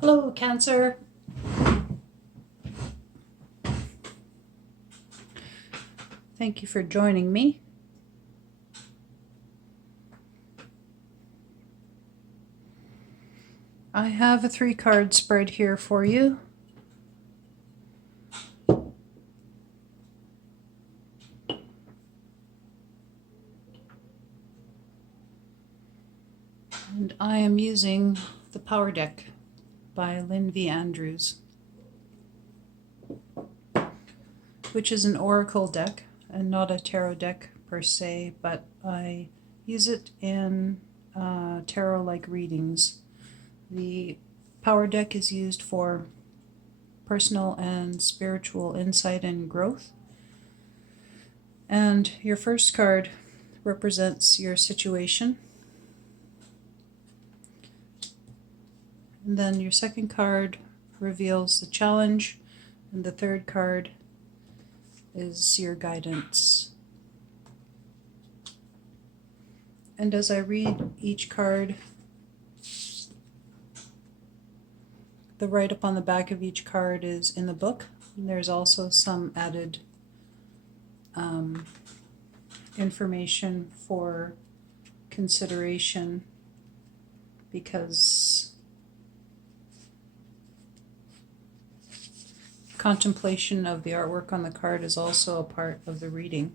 Hello, Cancer. Thank you for joining me. I have a 3-card spread here for you. And I am using the Power Deck by Lynn V. Andrews, which is an oracle deck and not a tarot deck per se, but I use it in tarot-like readings. The Power Deck is used for personal and spiritual insight and growth. And your first card represents your situation. And then your second card reveals the challenge, and the third card is your guidance. And as I read each card, the write-up on the back of each card is in the book. And there's also some added information for consideration, because contemplation of the artwork on the card is also a part of the reading.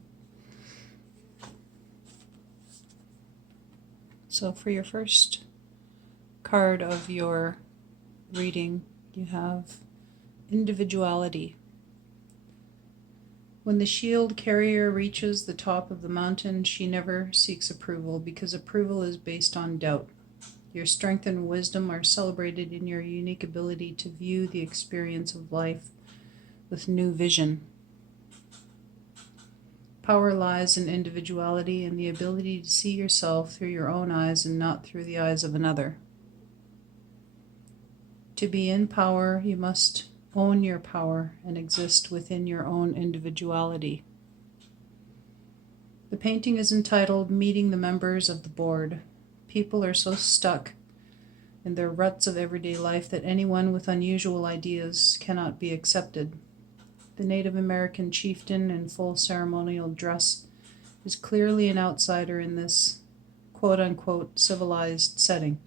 So for your first card of your reading, you have individuality. When the shield carrier reaches the top of the mountain, she never seeks approval, because approval is based on doubt. Your strength and wisdom are celebrated in your unique ability to view the experience of life with new vision. Power lies in individuality and the ability to see yourself through your own eyes and not through the eyes of another. To be in power, you must own your power and exist within your own individuality. The painting is entitled Meeting the Members of the Board. People are so stuck in their ruts of everyday life that anyone with unusual ideas cannot be accepted. The Native American chieftain in full ceremonial dress is clearly an outsider in this quote-unquote civilized setting,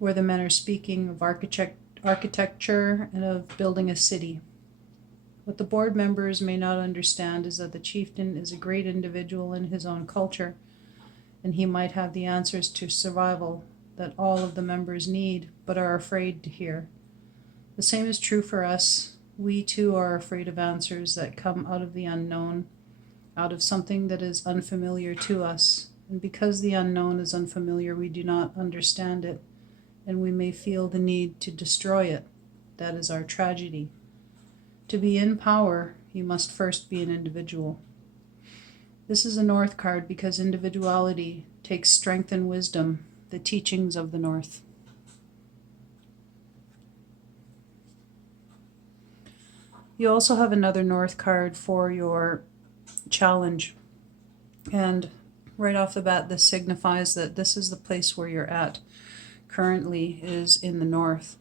where the men are speaking of architecture and of building a city. What the board members may not understand is that the chieftain is a great individual in his own culture, and he might have the answers to survival that all of the members need but are afraid to hear. The same is true for us. We too are afraid of answers that come out of the unknown, out of something that is unfamiliar to us. And because the unknown is unfamiliar, we do not understand it, and we may feel the need to destroy it. That is our tragedy. To be in power, you must first be an individual. This is a North card because individuality takes strength and wisdom, the teachings of the North. You also have another North card for your challenge. And right off the bat, this signifies that this is the place where you're at currently, is in the North.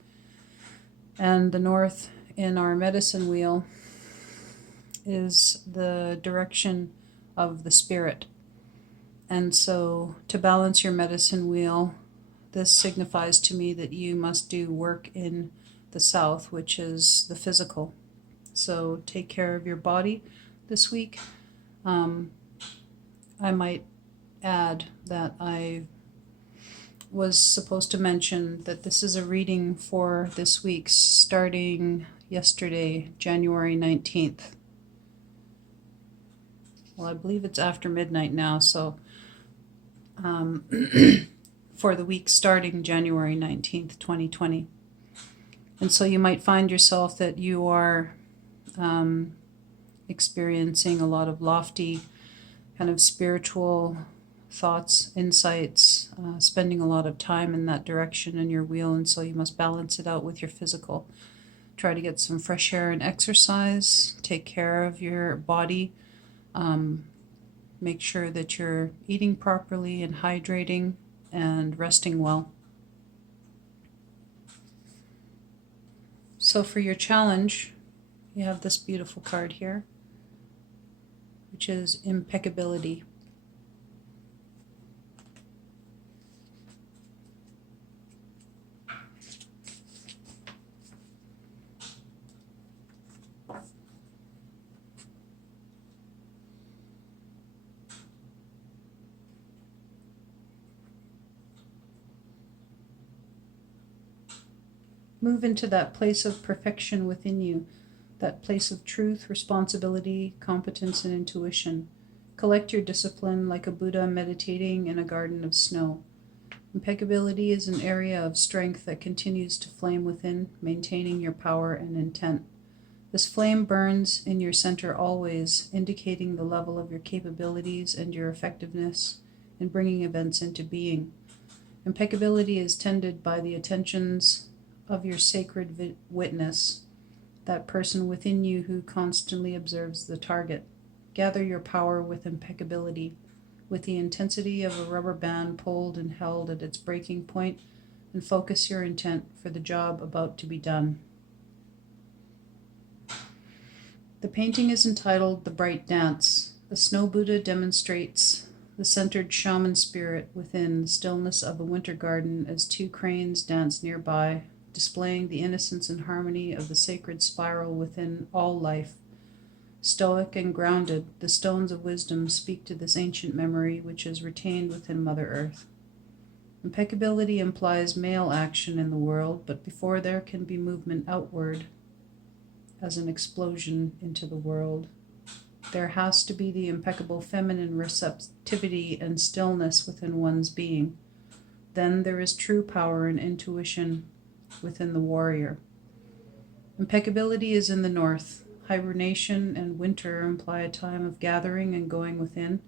And the North in our medicine wheel is the direction of the spirit. And so to balance your medicine wheel, this signifies to me that you must do work in the South, which is the physical. So take care of your body this week. I might add that I was supposed to mention that this is a reading for this week starting yesterday, January 19th. Well, I believe it's after midnight now, so for the week starting January 19th, 2020. And so you might find yourself that you are experiencing a lot of lofty kind of spiritual thoughts, insights, spending a lot of time in that direction in your wheel, and so you must balance it out with your physical. Try to get some fresh air and exercise, take care of your body, make sure that you're eating properly and hydrating and resting well. So for your challenge, you have this beautiful card here, which is impeccability. Move into that place of perfection within you, that place of truth, responsibility, competence, and intuition. Collect your discipline like a Buddha meditating in a garden of snow. Impeccability is an area of strength that continues to flame within, maintaining your power and intent. This flame burns in your center always, indicating the level of your capabilities and your effectiveness in bringing events into being. Impeccability is tended by the attentions of your sacred witness, that person within you who constantly observes the target. Gather your power with impeccability, with the intensity of a rubber band pulled and held at its breaking point, and focus your intent for the job about to be done. The painting is entitled The Bright Dance. The Snow Buddha demonstrates the centered shaman spirit within the stillness of a winter garden as two cranes dance nearby, displaying the innocence and harmony of the sacred spiral within all life. Stoic and grounded, the stones of wisdom speak to this ancient memory which is retained within Mother Earth. Impeccability implies male action in the world, but before there can be movement outward as an explosion into the world, there has to be the impeccable feminine receptivity and stillness within one's being. Then there is true power and intuition within the warrior. Impeccability is in the north. Hibernation and winter imply a time of gathering and going within,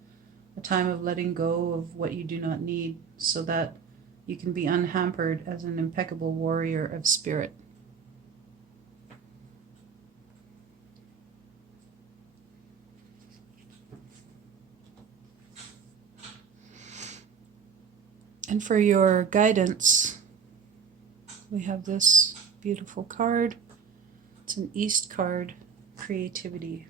a time of letting go of what you do not need, so that you can be unhampered as an impeccable warrior of spirit. And for your guidance, we have this beautiful card. It's an East card, creativity.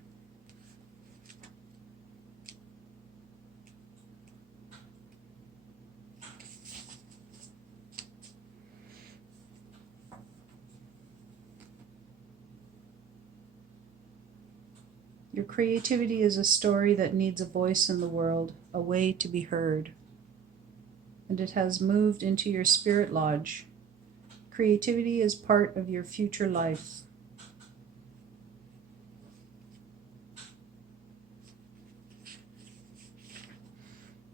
Your creativity is a story that needs a voice in the world, a way to be heard. And it has moved into your spirit lodge. Creativity is part of your future life.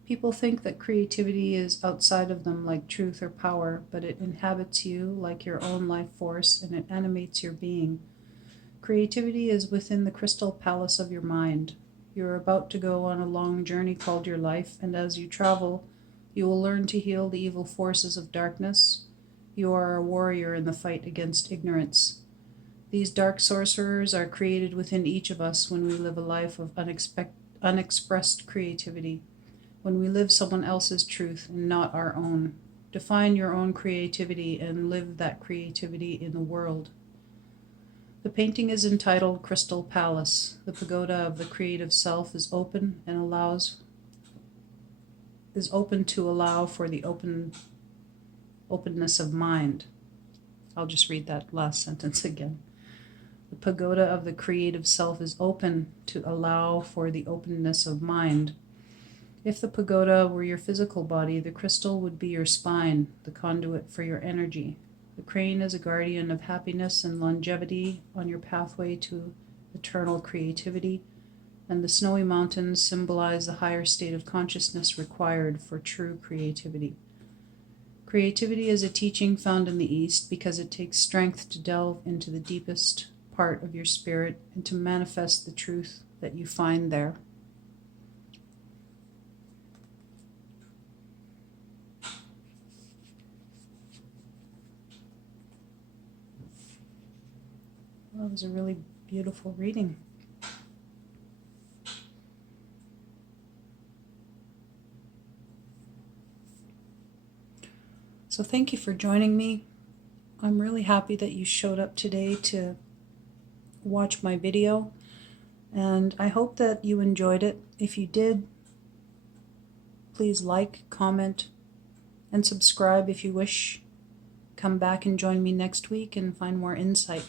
People think that creativity is outside of them like truth or power, but it inhabits you like your own life force, and it animates your being. Creativity is within the crystal palace of your mind. You are about to go on a long journey called your life, and as you travel, you will learn to heal the evil forces of darkness. You are a warrior in the fight against ignorance. These dark sorcerers are created within each of us when we live a life of unexpressed creativity, when we live someone else's truth and not our own. Define your own creativity and live that creativity in the world. The painting is entitled Crystal Palace. The pagoda of the creative self is open and is open to allow for the openness of mind. I'll just read that last sentence again. The pagoda of the creative self is open to allow for the openness of mind. If the pagoda were your physical body, the crystal would be your spine, the conduit for your energy. The crane is a guardian of happiness and longevity on your pathway to eternal creativity, and the snowy mountains symbolize the higher state of consciousness required for true creativity. Creativity is a teaching found in the East because it takes strength to delve into the deepest part of your spirit and to manifest the truth that you find there. Well, it was a really beautiful reading. So thank you for joining me I'm really happy that you showed up today to watch my video, and I hope that you enjoyed it. If you did, please like, comment, and subscribe if you wish. Come back and join me next week and find more insight.